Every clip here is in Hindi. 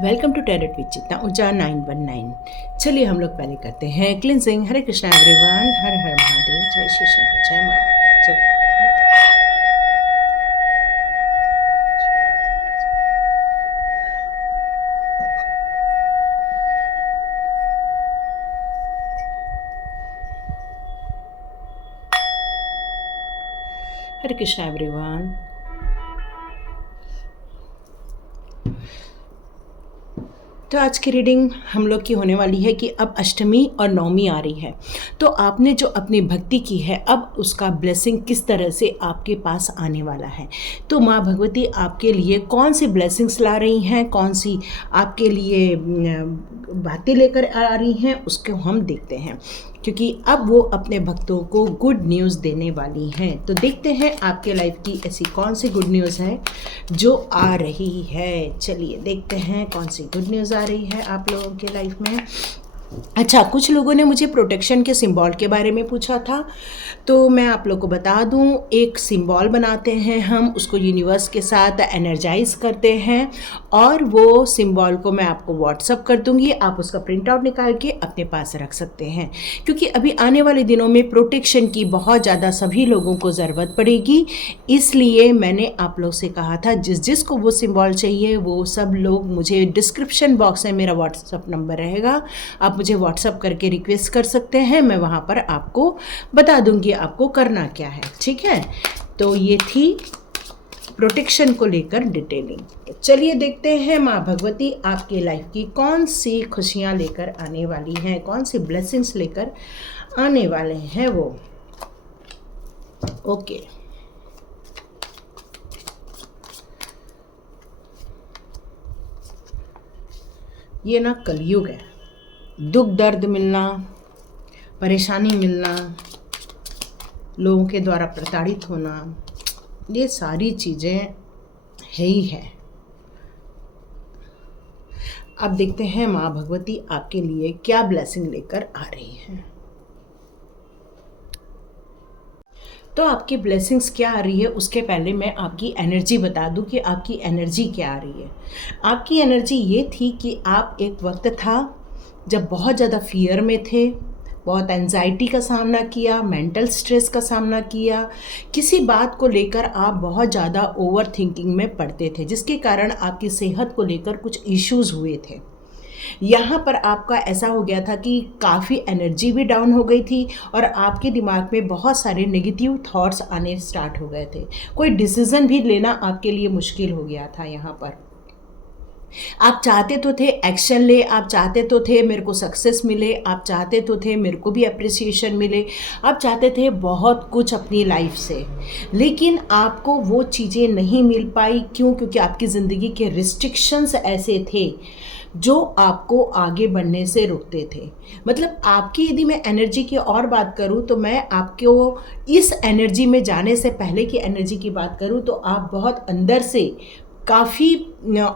वेलकम टू टैरोट विद चित्ता ऊर्जा 919। चलिए हम लोग पहले करते हैं क्लिनजिंग। हरे कृष्णा एवरीवन, हर हर महादेव, जय श्री शंकर, जय माँ। जय हरे कृष्णा एवरीवन। तो आज की रीडिंग हम लोग की होने वाली है कि अब अष्टमी और नवमी आ रही है, तो आपने जो अपनी भक्ति की है अब उसका ब्लेसिंग किस तरह से आपके पास आने वाला है। तो माँ भगवती आपके लिए कौन सी ब्लेसिंग्स ला रही हैं, कौन सी आपके लिए बातें लेकर आ रही हैं, उसको हम देखते हैं, क्योंकि अब वो अपने भक्तों को गुड न्यूज़ देने वाली हैं। तो देखते हैं आपके लाइफ की ऐसी कौन सी गुड न्यूज़ है जो आ रही है। चलिए देखते हैं कौन सी गुड न्यूज़ आ रही है आप लोगों के लाइफ में। अच्छा, कुछ लोगों ने मुझे प्रोटेक्शन के सिंबल के बारे में पूछा था, तो मैं आप लोग को बता दूं, एक सिंबल बनाते हैं हम, उसको यूनिवर्स के साथ एनर्जाइज करते हैं और वो सिंबल को मैं आपको व्हाट्सअप कर दूंगी। आप उसका प्रिंट आउट निकाल के अपने पास रख सकते हैं, क्योंकि अभी आने वाले दिनों में प्रोटेक्शन की बहुत ज़्यादा सभी लोगों को ज़रूरत पड़ेगी। इसलिए मैंने आप लोग से कहा था जिस जिस को वो सिंबल चाहिए वो सब लोग मुझे डिस्क्रिप्शन बॉक्स में मेरा व्हाट्सअप नंबर रहेगा, आप मुझे व्हाट्सअप करके रिक्वेस्ट कर सकते हैं। मैं वहाँ पर आपको बता दूंगी आपको करना क्या है, ठीक है। तो ये थी प्रोटेक्शन को लेकर डिटेलिंग। तो चलिए देखते हैं माँ भगवती आपके लाइफ की कौन सी खुशियाँ लेकर आने वाली हैं, कौन सी ब्लेसिंग्स लेकर आने वाले हैं वो। ओके, ये ना कलयुग है। दुख दर्द मिलना, परेशानी मिलना, लोगों के द्वारा प्रताड़ित होना, ये सारी चीज़ें है ही है। अब देखते हैं माँ भगवती आपके लिए क्या ब्लेसिंग लेकर आ रही है। तो आपकी ब्लेसिंग्स क्या आ रही है उसके पहले मैं आपकी एनर्जी बता दूं कि आपकी एनर्जी क्या आ रही है। आपकी एनर्जी ये थी कि आप एक वक्त था जब बहुत ज़्यादा फियर में थे, बहुत एंजाइटी का सामना किया, मेंटल स्ट्रेस का सामना किया, किसी बात को लेकर आप बहुत ज़्यादा ओवर थिंकिंग में पड़ते थे, जिसके कारण आपकी सेहत को लेकर कुछ इश्यूज़ हुए थे। यहाँ पर आपका ऐसा हो गया था कि काफ़ी एनर्जी भी डाउन हो गई थी और आपके दिमाग में बहुत सारे नेगेटिव थॉट्स आने स्टार्ट हो गए थे। कोई डिसीज़न भी लेना आपके लिए मुश्किल हो गया था। यहाँ पर आप चाहते तो थे एक्शन ले, आप चाहते तो थे मेरे को सक्सेस मिले, आप चाहते तो थे मेरे को भी अप्रिसिएशन मिले, आप चाहते थे बहुत कुछ अपनी लाइफ से, लेकिन आपको वो चीज़ें नहीं मिल पाई। क्यों? क्योंकि आपकी ज़िंदगी के रिस्ट्रिक्शंस ऐसे थे जो आपको आगे बढ़ने से रोकते थे। मतलब आपकी यदि मैं एनर्जी की और बात करूं तो मैं आपको इस एनर्जी में जाने से पहले की एनर्जी की बात करूं तो आप बहुत अंदर से काफ़ी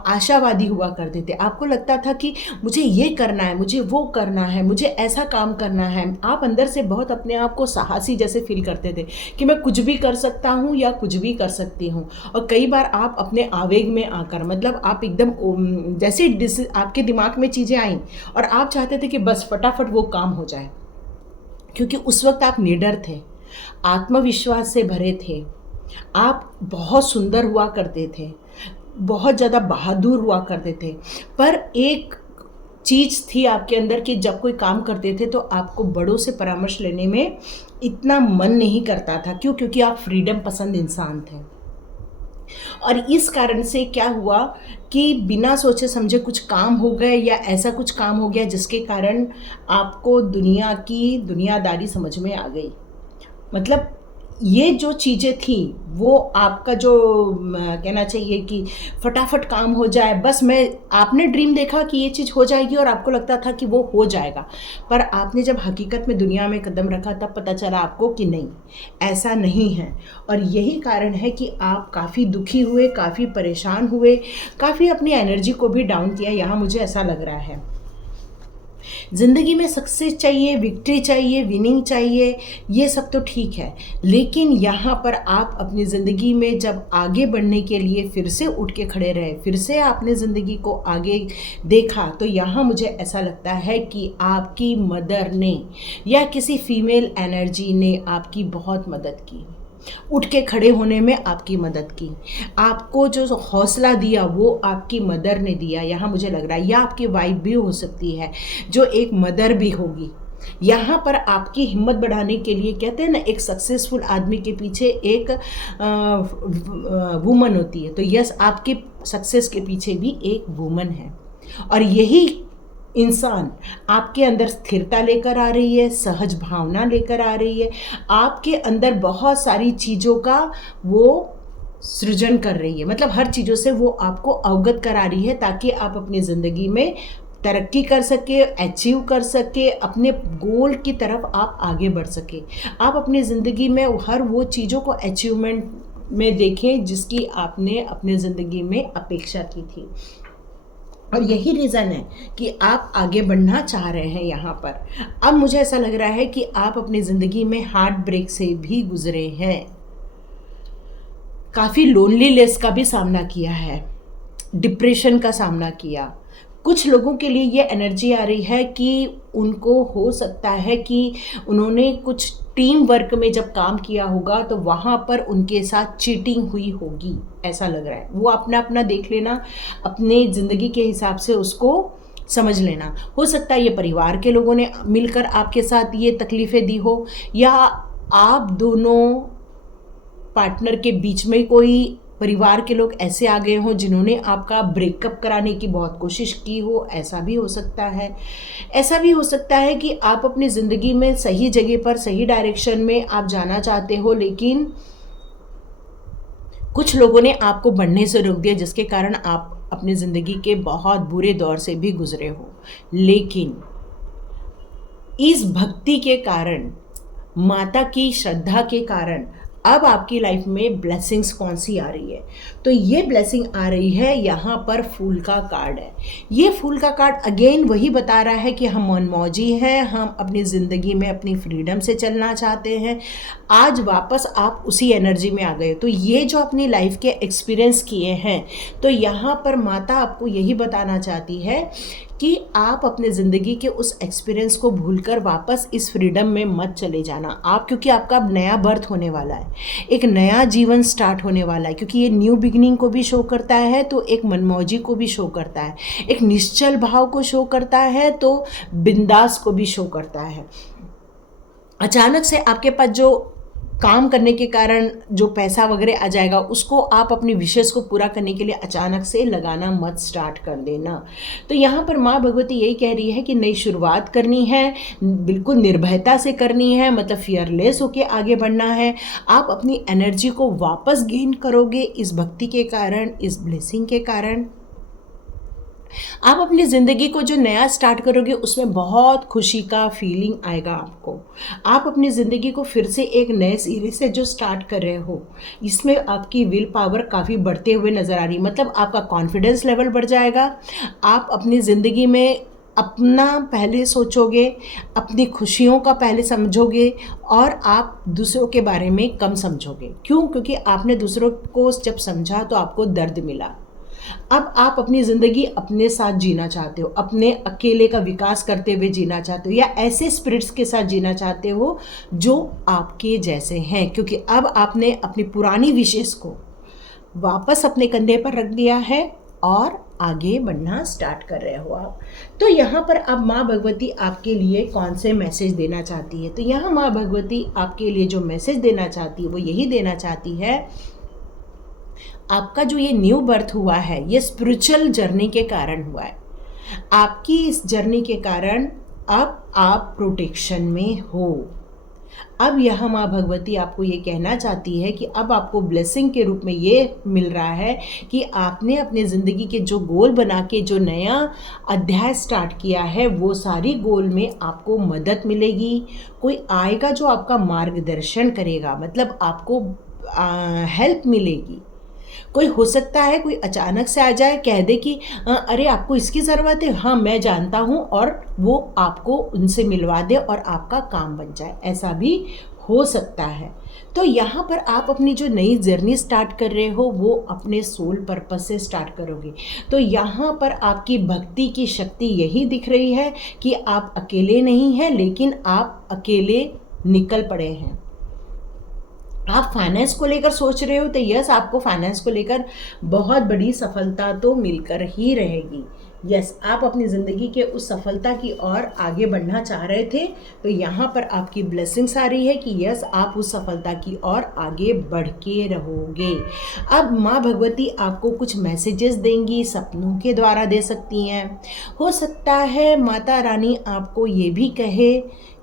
आशावादी हुआ करते थे। आपको लगता था कि मुझे ये करना है, मुझे वो करना है, मुझे ऐसा काम करना है। आप अंदर से बहुत अपने आप को साहसी जैसे फील करते थे कि मैं कुछ भी कर सकता हूँ या कुछ भी कर सकती हूँ। और कई बार आप अपने आवेग में आकर, मतलब आप एकदम जैसे आपके दिमाग में चीज़ें आई और आप चाहते थे कि बस फटाफट वो काम हो जाए, क्योंकि उस वक्त आप निडर थे, आत्मविश्वास से भरे थे, आप बहुत सुंदर हुआ करते थे, बहुत ज़्यादा बहादुर हुआ करते थे। पर एक चीज़ थी आपके अंदर कि जब कोई काम करते थे तो आपको बड़ों से परामर्श लेने में इतना मन नहीं करता था। क्यों? क्योंकि आप फ्रीडम पसंद इंसान थे। और इस कारण से क्या हुआ कि बिना सोचे समझे कुछ काम हो गए या ऐसा कुछ काम हो गया जिसके कारण आपको दुनिया की दुनियादारी समझ में आ गई। मतलब ये जो चीज़ें थी वो आपका जो कहना चाहिए कि फटाफट काम हो जाए, बस आपने ड्रीम देखा कि ये चीज़ हो जाएगी और आपको लगता था कि वो हो जाएगा, पर आपने जब हकीकत में दुनिया में कदम रखा तब पता चला आपको कि नहीं, ऐसा नहीं है। और यही कारण है कि आप काफ़ी दुखी हुए, काफ़ी परेशान हुए, काफ़ी अपनी एनर्जी को भी डाउन किया, यहाँ मुझे ऐसा लग रहा है। ज़िंदगी में सक्सेस चाहिए, विक्ट्री चाहिए, विनिंग चाहिए, ये सब तो ठीक है, लेकिन यहाँ पर आप अपनी ज़िंदगी में जब आगे बढ़ने के लिए फिर से उठ के खड़े रहे, फिर से आपने ज़िंदगी को आगे देखा, तो यहाँ मुझे ऐसा लगता है कि आपकी मदर ने या किसी फीमेल एनर्जी ने आपकी बहुत मदद की, उठ के खड़े होने में आपकी मदद की, आपको जो हौसला दिया वो आपकी मदर ने दिया, यहाँ मुझे लग रहा है, या आपकी वाइफ भी हो सकती है जो एक मदर भी होगी। यहाँ पर आपकी हिम्मत बढ़ाने के लिए, कहते हैं ना एक सक्सेसफुल आदमी के पीछे एक वुमन होती है, तो यस आपके सक्सेस के पीछे भी एक वुमन है, और यही इंसान आपके अंदर स्थिरता लेकर आ रही है, सहज भावना लेकर आ रही है, आपके अंदर बहुत सारी चीज़ों का वो सृजन कर रही है, मतलब हर चीज़ों से वो आपको अवगत करा रही है ताकि आप अपनी ज़िंदगी में तरक्की कर सके, अचीव कर सके, अपने गोल की तरफ आप आगे बढ़ सके। आप अपनी ज़िंदगी में हर वो चीज़ों को अचीवमेंट में देखें जिसकी आपने अपने ज़िंदगी में अपेक्षा की थी, और यही रीज़न है कि आप आगे बढ़ना चाह रहे हैं यहाँ पर। अब मुझे ऐसा लग रहा है कि आप अपनी ज़िंदगी में हार्ट ब्रेक से भी गुजरे हैं, काफ़ी लोनलीनेस का भी सामना किया है, डिप्रेशन का सामना किया। कुछ लोगों के लिए ये एनर्जी आ रही है कि उनको हो सकता है कि उन्होंने कुछ टीम वर्क में जब काम किया होगा तो वहाँ पर उनके साथ चीटिंग हुई होगी, ऐसा लग रहा है। वो अपना अपना देख लेना, अपने ज़िंदगी के हिसाब से उसको समझ लेना। हो सकता है ये परिवार के लोगों ने मिलकर आपके साथ ये तकलीफ़ें दी हो, या आप दोनों पार्टनर के बीच में कोई परिवार के लोग ऐसे आ गए हों जिन्होंने आपका ब्रेकअप कराने की बहुत कोशिश की हो, ऐसा भी हो सकता है। ऐसा भी हो सकता है कि आप अपनी ज़िंदगी में सही जगह पर, सही डायरेक्शन में आप जाना चाहते हो, लेकिन कुछ लोगों ने आपको बढ़ने से रोक दिया, जिसके कारण आप अपनी ज़िंदगी के बहुत बुरे दौर से भी गुजरे हो। लेकिन इस भक्ति के कारण, माता की श्रद्धा के कारण अब आपकी लाइफ में ब्लेसिंग्स कौन सी आ रही है, तो ये ब्लेसिंग आ रही है, यहाँ पर फूल का कार्ड है। ये फूल का कार्ड अगेन वही बता रहा है कि हम मनमौजी हैं, हम अपनी ज़िंदगी में अपनी फ्रीडम से चलना चाहते हैं। आज वापस आप उसी एनर्जी में आ गए, तो ये जो अपनी लाइफ के एक्सपीरियंस किए हैं, तो यहाँ पर माता आपको यही बताना चाहती है कि आप अपने ज़िंदगी के उस एक्सपीरियंस को भूलकर वापस इस फ्रीडम में मत चले जाना आप, क्योंकि आपका अब नया बर्थ होने वाला है, एक नया जीवन स्टार्ट होने वाला है, क्योंकि ये न्यू बिगिनिंग को भी शो करता है, तो एक मनमौजी को भी शो करता है, एक निश्चल भाव को शो करता है, तो बिंदास को भी शो करता है। अचानक से आपके पास जो काम करने के कारण जो पैसा वगैरह आ जाएगा, उसको आप अपनी विशेष को पूरा करने के लिए अचानक से लगाना मत स्टार्ट कर देना। तो यहाँ पर माँ भगवती यही कह रही है कि नई शुरुआत करनी है, बिल्कुल निर्भयता से करनी है, मतलब फियरलेस होके आगे बढ़ना है। आप अपनी एनर्जी को वापस गेन करोगे इस भक्ति के कारण, इस ब्लेसिंग के कारण। आप अपनी ज़िंदगी को जो नया स्टार्ट करोगे उसमें बहुत खुशी का फीलिंग आएगा आपको। आप अपनी ज़िंदगी को फिर से एक नए सिरे से जो स्टार्ट कर रहे हो, इसमें आपकी विल पावर काफ़ी बढ़ते हुए नज़र आ रही है, मतलब आपका कॉन्फिडेंस लेवल बढ़ जाएगा। आप अपनी ज़िंदगी में अपना पहले सोचोगे, अपनी खुशियों का पहले समझोगे, और आप दूसरों के बारे में कम समझोगे। क्यों? क्योंकि आपने दूसरों को जब समझा तो आपको दर्द मिला। अब आप अपनी ज़िंदगी अपने साथ जीना चाहते हो, अपने अकेले का विकास करते हुए जीना चाहते हो, या ऐसे स्पिरिट्स के साथ जीना चाहते हो जो आपके जैसे हैं, क्योंकि अब आपने अपनी पुरानी विशेष को वापस अपने कंधे पर रख दिया है और आगे बढ़ना स्टार्ट कर रहे हो आप। तो यहाँ पर अब माँ भगवती आपके लिए कौन से मैसेज देना चाहती है, तो यहाँ माँ भगवती आपके लिए जो मैसेज देना चाहती है वो यही देना चाहती है, आपका जो ये न्यू बर्थ हुआ है ये स्पिरिचुअल जर्नी के कारण हुआ है। आपकी इस जर्नी के कारण अब आप प्रोटेक्शन में हो। अब यह माँ भगवती आपको ये कहना चाहती है कि अब आपको ब्लेसिंग के रूप में ये मिल रहा है कि आपने अपने ज़िंदगी के जो गोल बना के जो नया अध्याय स्टार्ट किया है, वो सारी गोल में आपको मदद मिलेगी। कोई आएगा जो आपका मार्गदर्शन करेगा, मतलब आपको हेल्प मिलेगी। कोई हो सकता है कोई अचानक से आ जाए, कह दे कि अरे आपको इसकी ज़रूरत है, हाँ मैं जानता हूँ, और वो आपको उनसे मिलवा दे और आपका काम बन जाए, ऐसा भी हो सकता है। तो यहाँ पर आप अपनी जो नई जर्नी स्टार्ट कर रहे हो वो अपने सोल पर्पस से स्टार्ट करोगे। तो यहाँ पर आपकी भक्ति की शक्ति यही दिख रही है कि आप अकेले नहीं हैं, लेकिन आप अकेले निकल पड़े हैं। आप फाइनेंस को लेकर सोच रहे हो तो यस, आपको फाइनेंस को लेकर बहुत बड़ी सफलता तो मिलकर ही रहेगी। यस, आप अपनी ज़िंदगी के उस सफलता की ओर आगे बढ़ना चाह रहे थे, तो यहाँ पर आपकी ब्लेसिंग्स आ रही है कि यस, आप उस सफलता की ओर आगे बढ़ के रहोगे। अब माँ भगवती आपको कुछ मैसेजेस देंगी, सपनों के द्वारा दे सकती हैं। हो सकता है माता रानी आपको ये भी कहे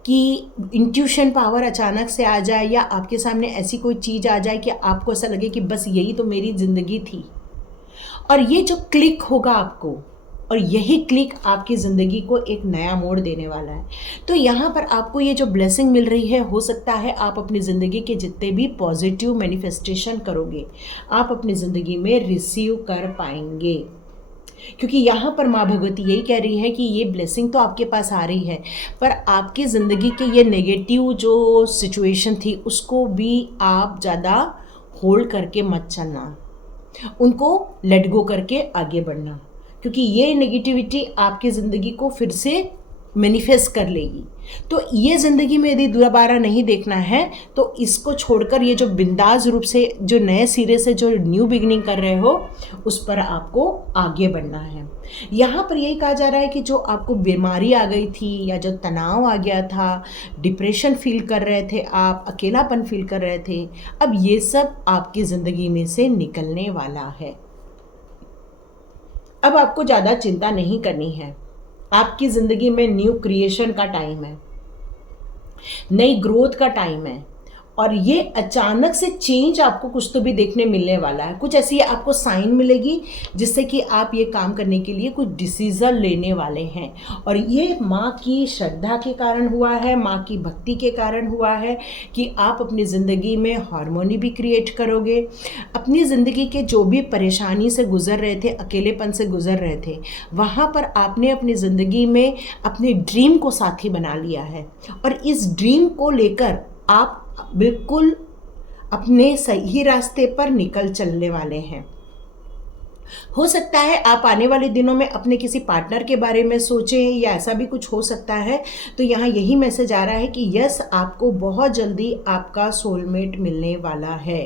कि इंट्यूशन पावर अचानक से आ जाए, या आपके सामने ऐसी कोई चीज़ आ जाए कि आपको ऐसा लगे कि बस यही तो मेरी ज़िंदगी थी, और ये जो क्लिक होगा आपको, और यही क्लिक आपकी ज़िंदगी को एक नया मोड़ देने वाला है। तो यहाँ पर आपको ये जो ब्लेसिंग मिल रही है, हो सकता है आप अपनी ज़िंदगी के जितने भी पॉजिटिव मैनिफेस्टेशन करोगे, आप अपनी ज़िंदगी में रिसीव कर पाएंगे। क्योंकि यहाँ पर माँ भगवती यही कह रही है कि ये ब्लेसिंग तो आपके पास आ रही है, पर आपकी ज़िंदगी के ये नेगेटिव जो सिचुएशन थी उसको भी आप ज़्यादा होल्ड करके मत चलना, उनको लेट गो करके आगे बढ़ना, क्योंकि ये नेगेटिविटी आपकी ज़िंदगी को फिर से मैनिफेस्ट कर लेगी। तो ये ज़िंदगी में यदि दोबारा नहीं देखना है तो इसको छोड़कर ये जो बिंदास रूप से जो नए सिरे से जो न्यू बिगिनिंग कर रहे हो उस पर आपको आगे बढ़ना है। यहाँ पर यही कहा जा रहा है कि जो आपको बीमारी आ गई थी, या जो तनाव आ गया था, डिप्रेशन फील कर रहे थे आप, अकेलापन फील कर रहे थे, अब ये सब आपकी ज़िंदगी में से निकलने वाला है। अब आपको ज़्यादा चिंता नहीं करनी है। आपकी ज़िंदगी में न्यू क्रिएशन का टाइम है, नई ग्रोथ का टाइम है, और ये अचानक से चेंज आपको कुछ तो भी देखने मिलने वाला है। कुछ ऐसी आपको साइन मिलेगी जिससे कि आप ये काम करने के लिए कुछ डिसीज़न लेने वाले हैं, और ये माँ की श्रद्धा के कारण हुआ है, माँ की भक्ति के कारण हुआ है कि आप अपनी ज़िंदगी में हार्मोनी भी क्रिएट करोगे। अपनी ज़िंदगी के जो भी परेशानी से गुज़र रहे थे, अकेलेपन से गुज़र रहे थे, वहाँ पर आपने अपनी ज़िंदगी में अपने ड्रीम को साथी बना लिया है, और इस ड्रीम को लेकर आप बिल्कुल अपने सही रास्ते पर निकल चलने वाले हैं। हो सकता है आप आने वाले दिनों में अपने किसी पार्टनर के बारे में सोचें, या ऐसा भी कुछ हो सकता है। तो यहाँ यही मैसेज आ रहा है कि यस, आपको बहुत जल्दी आपका सोलमेट मिलने वाला है।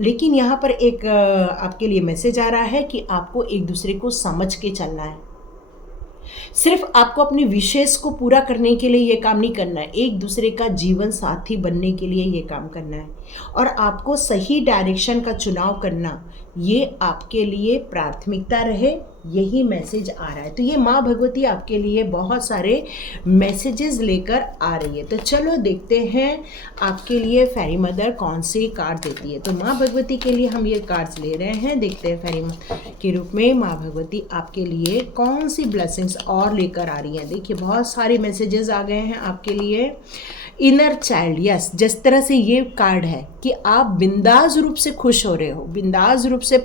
लेकिन यहाँ पर एक आपके लिए मैसेज आ रहा है कि आपको एक दूसरे को समझ के चलना है। सिर्फ आपको अपनी विशेष को पूरा करने के लिए ये काम नहीं करना है, एक दूसरे का जीवन साथी बनने के लिए ये काम करना है, और आपको सही डायरेक्शन का चुनाव करना ये आपके लिए प्राथमिकता रहे, यही मैसेज आ रहा है। तो ये माँ भगवती आपके लिए बहुत सारे मैसेजेस लेकर आ रही है। तो चलो देखते हैं आपके लिए फेरी मदर कौन सी कार्ड देती है। तो माँ भगवती के लिए हम ये कार्ड्स ले रहे हैं, देखते हैं फेरी मदर के रूप में माँ भगवती आपके लिए कौन सी ब्लेसिंग्स और लेकर आ रही है। देखिए बहुत सारे मैसेजेस आ गए हैं आपके लिए। इनर चाइल्ड, यस, जिस तरह से ये कार्ड है कि आप बिंदास रूप से खुश हो रहे हो, बिंदास रूप से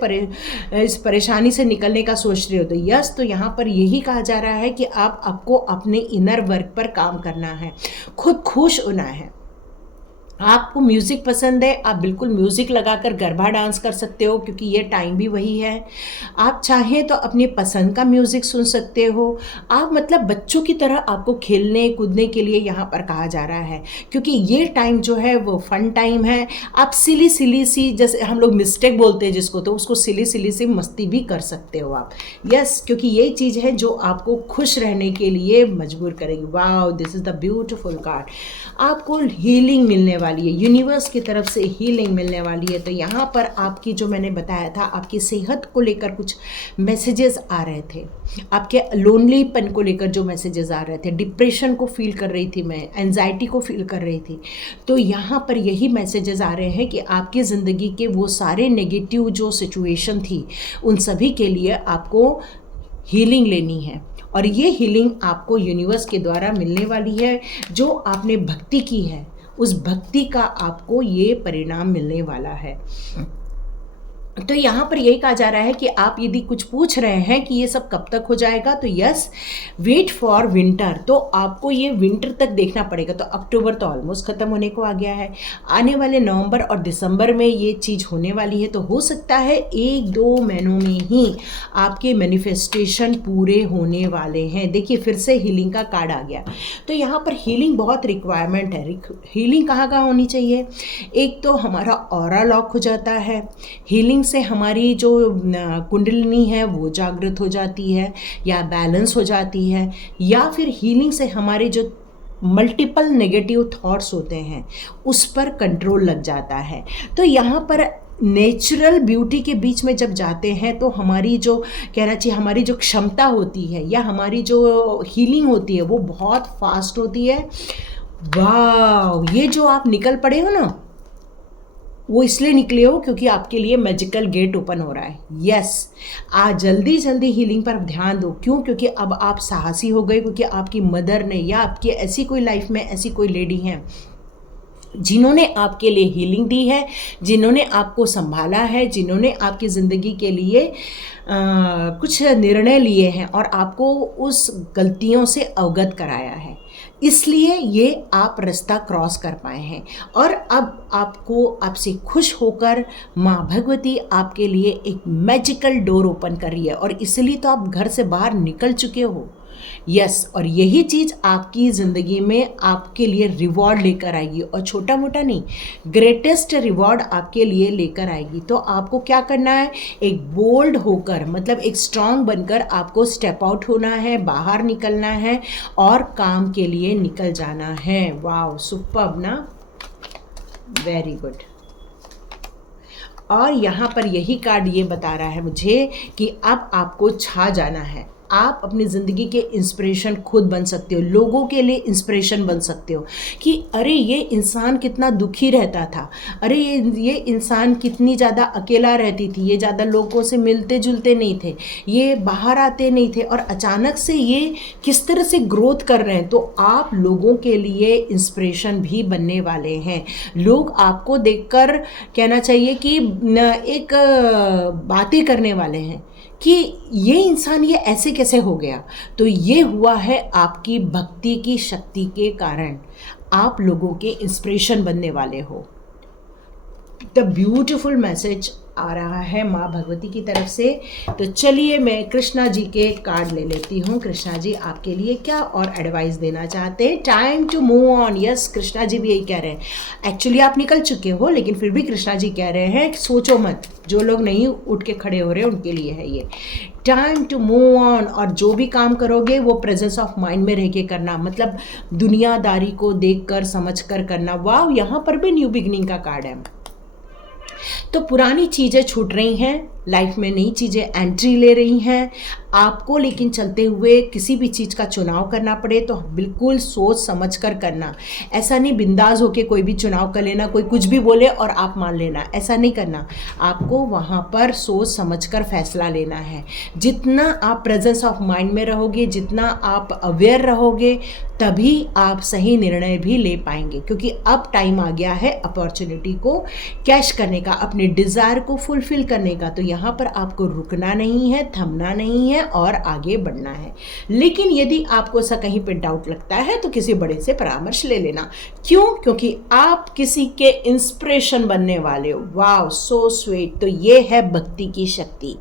इस परेशानी से निकलने का सोच रहे हो, तो यस, तो यहाँ पर यही कहा जा रहा है कि आपको अपने इनर वर्क पर काम करना है, खुद खुश होना है। आपको म्यूज़िक पसंद है, आप बिल्कुल म्यूज़िक लगाकर गरबा डांस कर सकते हो, क्योंकि ये टाइम भी वही है। आप चाहें तो अपनी पसंद का म्यूज़िक सुन सकते हो। आप मतलब बच्चों की तरह आपको खेलने कूदने के लिए यहाँ पर कहा जा रहा है, क्योंकि ये टाइम जो है वो फन टाइम है। आप सिली सिली सी, जैसे हम लोग मिस्टेक बोलते हैं जिसको, तो उसको सिली सिली सी मस्ती भी कर सकते हो आप। यस, क्योंकि ये चीज़ है जो आपको खुश रहने के लिए मजबूर करेगी। Wow, this is the beautiful card. आपको हीलिंग मिलने वाली है, यूनिवर्स की तरफ से हीलिंग मिलने वाली है। तो यहाँ पर आपकी जो मैंने बताया था, आपकी सेहत को लेकर कुछ मैसेजेस आ रहे थे, आपके लोनलीपन को लेकर जो मैसेजेस आ रहे थे, डिप्रेशन को फील कर रही थी मैं, एंजाइटी को फील कर रही थी, तो यहाँ पर यही मैसेजेस आ रहे हैं कि आपकी ज़िंदगी के वो सारे नेगेटिव जो सिचुएशन थी उन सभी के लिए आपको हीलिंग लेनी है, और ये हीलिंग आपको यूनिवर्स के द्वारा मिलने वाली है। जो आपने भक्ति की है उस भक्ति का आपको ये परिणाम मिलने वाला है। तो यहाँ पर यही कहा जा रहा है कि आप यदि कुछ पूछ रहे हैं कि ये सब कब तक हो जाएगा, तो यस, वेट फॉर विंटर। तो आपको ये विंटर तक देखना पड़ेगा। तो अक्टूबर तो ऑलमोस्ट ख़त्म होने को आ गया है, आने वाले नवंबर और दिसंबर में ये चीज़ होने वाली है। तो हो सकता है 1-2 महीनों में ही आपके मैनिफेस्टेशन पूरे होने वाले हैं। देखिए फिर से हीलिंग का कार्ड आ गया। तो यहाँ पर हीलिंग बहुत रिक्वायरमेंट है। हीलिंग कहाँ होनी चाहिए? एक तो हमारा ऑरा लॉक हो जाता है, हीलिंग से हमारी जो कुंडलिनी है वो जागृत हो जाती है या बैलेंस हो जाती है, या फिर हीलिंग से हमारे जो मल्टीपल नेगेटिव थॉट्स होते हैं उस पर कंट्रोल लग जाता है। तो यहाँ पर नेचुरल ब्यूटी के बीच में जब जाते हैं तो हमारी जो कहना चाहिए हमारी जो क्षमता होती है या हमारी जो हीलिंग होती है वो बहुत फास्ट होती है। वाह, ये जो आप निकल पड़े हो ना, वो इसलिए निकले हो क्योंकि आपके लिए मैजिकल गेट ओपन हो रहा है। यस, आज जल्दी जल्दी हीलिंग पर ध्यान दो। क्यों? क्योंकि अब आप साहसी हो गए, क्योंकि आपकी मदर ने या आपकी ऐसी कोई लाइफ में ऐसी कोई लेडी हैं जिन्होंने आपके लिए हीलिंग दी है, जिन्होंने आपको संभाला है, जिन्होंने आपकी ज़िंदगी के लिए कुछ निर्णय लिए हैं और आपको उस गलतियों से अवगत कराया है, इसलिए ये आप रास्ता क्रॉस कर पाए हैं। और अब आपको आपसे खुश होकर माँ भगवती आपके लिए एक मैजिकल डोर ओपन कर रही है और इसलिए तो आप घर से बाहर निकल चुके हो। यस, और यही चीज़ आपकी ज़िंदगी में आपके लिए रिवॉर्ड लेकर आएगी, और छोटा मोटा नहीं, ग्रेटेस्ट रिवॉर्ड आपके लिए लेकर आएगी। तो आपको क्या करना है? एक बोल्ड होकर, मतलब एक स्ट्रांग बनकर आपको स्टेप आउट होना है, बाहर निकलना है और काम के लिए निकल जाना है। वाओ, सुपर्ब ना, वेरी गुड। और यहाँ पर यही कार्ड ये बता रहा है मुझे कि अब आपको छा जाना है। आप अपनी ज़िंदगी के इंस्पिरेशन खुद बन सकते हो, लोगों के लिए इंस्पिरेशन बन सकते हो कि अरे ये इंसान कितना दुखी रहता था, अरे ये इंसान कितनी ज़्यादा अकेला रहती थी, ये ज़्यादा लोगों से मिलते जुलते नहीं थे, ये बाहर आते नहीं थे, और अचानक से ये किस तरह से ग्रोथ कर रहे हैं। तो आप लोगों के लिए इंस्पिरेशन भी बनने वाले हैं। लोग आपको देखकर कहना चाहिए कि एक बातें करने वाले हैं कि ये इंसान ये ऐसे कैसे हो गया। तो ये हुआ है आपकी भक्ति की शक्ति के कारण। आप लोगों के इंस्पिरेशन बनने वाले हो। द ब्यूटिफुल मैसेज आ रहा है माँ भगवती की तरफ से। तो चलिए मैं कृष्णा जी के कार्ड ले लेती हूँ। कृष्णा जी आपके लिए क्या और एडवाइस देना चाहते हैं? Time to move on. Yes, Krishna ji भी यही कह रहे हैं। एक्चुअली आप निकल चुके हो, लेकिन फिर भी कृष्णा जी कह रहे हैं सोचो मत। जो लोग नहीं उठ के खड़े हो रहे हैं उनके लिए है ये टाइम टू मूव ऑन। और जो भी काम करोगे वो प्रेजेंस ऑफ माइंड में रह के करना, मतलब दुनियादारी को देख कर समझ कर करना। वाह, यहाँ पर भी न्यू बिगनिंग का कार्ड है। तो पुरानी चीज़ें छूट रही हैं, लाइफ में नई चीज़ें एंट्री ले रही हैं आपको, लेकिन चलते हुए किसी भी चीज़ का चुनाव करना पड़े तो बिल्कुल सोच समझ कर करना। ऐसा नहीं बिंदास होके कोई भी चुनाव कर लेना, कोई कुछ भी बोले और आप मान लेना, ऐसा नहीं करना। आपको वहाँ पर सोच समझ कर फैसला लेना है। जितना आप प्रेजेंस ऑफ माइंड में रहोगे, जितना आप अवेयर रहोगे, तभी आप सही निर्णय भी ले पाएंगे, क्योंकि अब टाइम आ गया है अपॉर्चुनिटी को कैश करने का, अपने डिज़ायर को फुलफिल करने का। तो यहाँ पर आपको रुकना नहीं है, थमना नहीं है और आगे बढ़ना है। लेकिन यदि आपको ऐसा कहीं पे डाउट लगता है तो किसी बड़े से परामर्श ले लेना। क्यों? क्योंकि आप किसी के इंस्पिरेशन बनने वाले हो। Wow, so sweet. तो ये है भक्ति की शक्ति।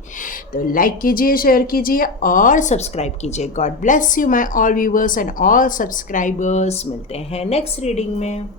तो लाइक कीजिए, शेयर कीजिए और सब्सक्राइब कीजिए। God bless you my all viewers and all subscribers. मिलते हैं नेक्स्ट रीडिंग में।